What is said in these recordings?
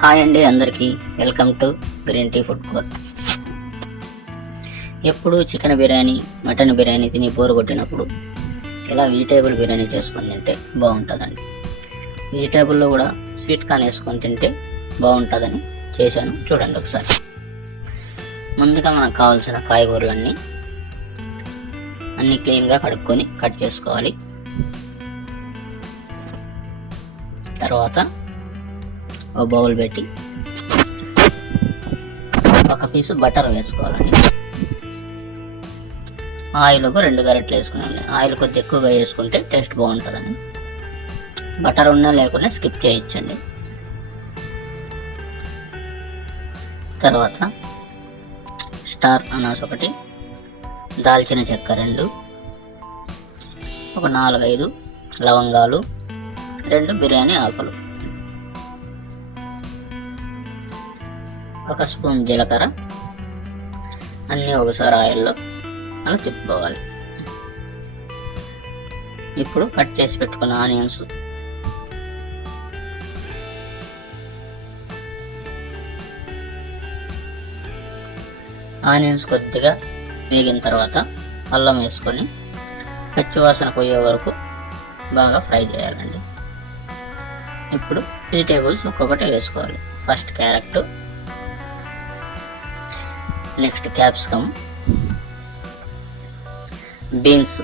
Hi అండి అందరికీ. Welcome to green tea food court. ఎప్పుడు చికెన్ బిర్యానీ మటన్ బిర్యానీ తిని బోరు కొట్టినప్పుడు ఇలా వెజిటేబుల్ బిర్యానీ చేసుకొని తింటే బాగుంటుందండి. వెజిటేబుల్లో కూడా స్వీట్ కార్న్ వేసుకొని తింటే బాగుంటుందని చేశాను. చూడండి ఒకసారి. ముందుగా మనకు కావాల్సిన కాయగూరలన్నీ అన్నీ క్లీన్గా కడుక్కొని కట్ చేసుకోవాలి. తర్వాత ఒక బౌల్ పెట్టి ఒక పీసు బటర్ వేసుకోవాలండి. ఆయిల్ ఒక రెండు గరెట్లు వేసుకున్నాను. ఆయిల్ కొద్దిగా ఎక్కువగా వేసుకుంటే టేస్ట్ బాగుంటుందని బటర్ ఉన్నా లేకుండా స్కిప్ చేయొచ్చండి. తర్వాత స్టార్ అనాస్ ఒకటి దాల్చిన చెక్క రెండు ఒక నాలుగైదు లవంగాలు రెండు బిర్యానీ ఆకులు. ఒక స్పూన్ జీలకర్ర అన్నీ ఒకసారి ఆయిల్లో అలా తిప్పుకోవాలి ఇప్పుడు కట్ చేసి పెట్టుకున్న ఆనియన్స్. ఆనియన్స్ కొద్దిగా వేగిన తర్వాత అల్లం వేసుకొని పచ్చివాసన పోయే వరకు బాగా ఫ్రై చేయాలండి. ఇప్పుడు వెజిటేబుల్స్ ఒక్కొక్కటి వేసుకోవాలి. First carrot next capsicum. Beans.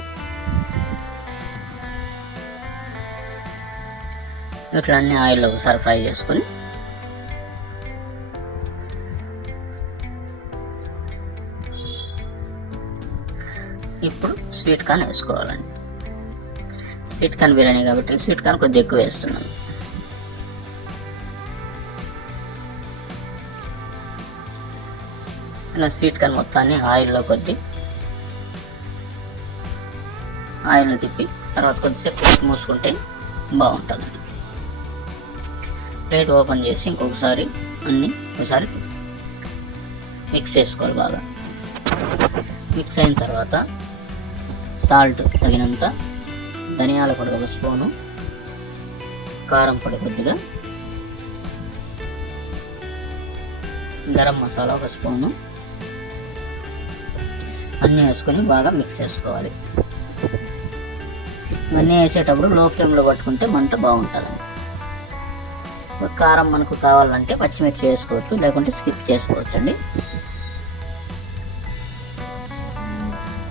ఇట్లా అన్ని ఆయిల్లో ఒకసారి ఫ్రై చేసుకొని. ఇప్పుడు స్వీట్ కార్న్ వేసుకోవాలండి. స్వీట్ కార్న్ బిర్యానీ కాబట్టి స్వీట్ కార్న్ కొద్దిగా ఎక్కువ వేస్తున్నాను. ఇలా స్వీట్ కార్న్ మొత్తాన్ని ఆయిల్లో కొద్ది ఆయిల్ తిప్పి తర్వాత కొద్దిసేపు మూసుకుంటే బాగుంటుంది. ప్లేట్ ఓపెన్ చేసి ఇంకొకసారి అన్నీ ఒకసారి మిక్స్ చేసుకోవాలి బాగా. మిక్స్ అయిన తర్వాత సాల్ట్ తగినంత ధనియాల పొడి ఒక స్పూను కారం పొడి కొద్దిగా గరం మసాలా ఒక స్పూను అన్నీ వేసుకొని బాగా మిక్స్ చేసుకోవాలి. ఇవన్నీ వేసేటప్పుడు లో ఫ్లేమ్లో పట్టుకుంటే మంట బాగుంటుంది. కారం మనకు కావాలంటే పచ్చిమిర్చి వేసుకోవచ్చు లేకుంటే స్కిప్ చేసుకోవచ్చు అండి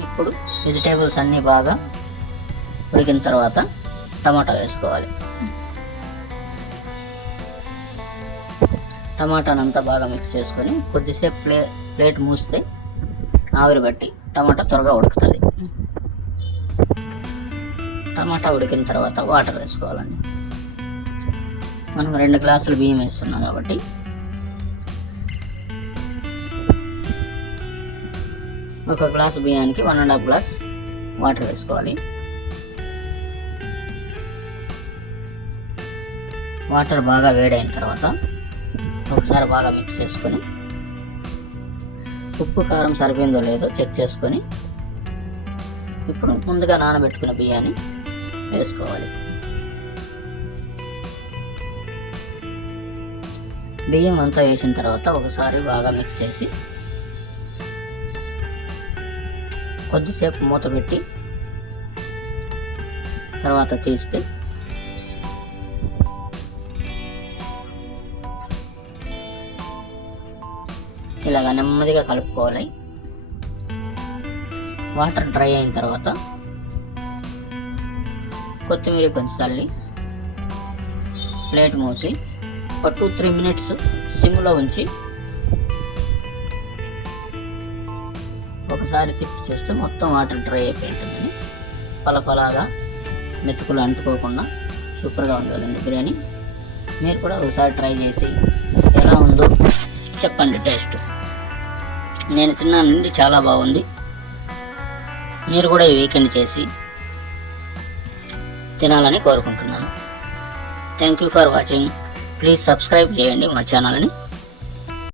ఇప్పుడు వెజిటేబుల్స్ అన్నీ బాగా ఉడికిన తర్వాత టమాటా వేసుకోవాలి. టమాటానంతా బాగా మిక్స్ చేసుకొని కొద్దిసేపు ప్లే ప్లేట్ మూస్తే ఆవిరి బట్టి టమాటా త్వరగా ఉడుకుతుంది. టమాటా ఉడికిన తర్వాత వాటర్ వేసుకోవాలండి. మనం రెండు గ్లాసులు బియ్యం వేస్తున్నాం కాబట్టి. ఒక గ్లాస్ బియ్యానికి one and half glass water వేసుకోవాలి. వాటర్ బాగా వేడైన తర్వాత ఒకసారి బాగా మిక్స్ చేసుకొని ఉప్పు కారం సరిపోయిందో లేదో చెక్ చేసుకొని ఇప్పుడు ముందుగా నానబెట్టుకున్న బియ్యాన్ని వేసుకోవాలి. బియ్యం అంతా వేసిన తర్వాత ఒకసారి బాగా మిక్స్ చేసి కొద్దిసేపు మూత పెట్టి తర్వాత తీస్తే ఇలాగ నెమ్మదిగా కలుపుకోవాలి. వాటర్ డ్రై అయిన తర్వాత కొత్తిమీర కొంచెం చల్లి ప్లేట్ మూసి ఒక టూ త్రీ మినిట్స్ సిమ్లో ఉంచి ఒకసారి తిప్పి చూస్తే మొత్తం వాటర్ డ్రై అయిపోయి ఉంటుందని పలపలాగా మెతుకులు అంటుకోకుండా సూపర్గా ఉంది కదండి బిర్యానీ. మీరు కూడా ఒకసారి ట్రై చేసి ఎలా ఉందో చెప్పండి టేస్ట్. నేను తిన్నానండి చాలా బాగుంది. మీరు కూడా ఈ వీకెండ్ చేసి తినాలని కోరుకుంటున్నాను. Thank you for watching please subscribe చేయండి మా ఛానల్ని.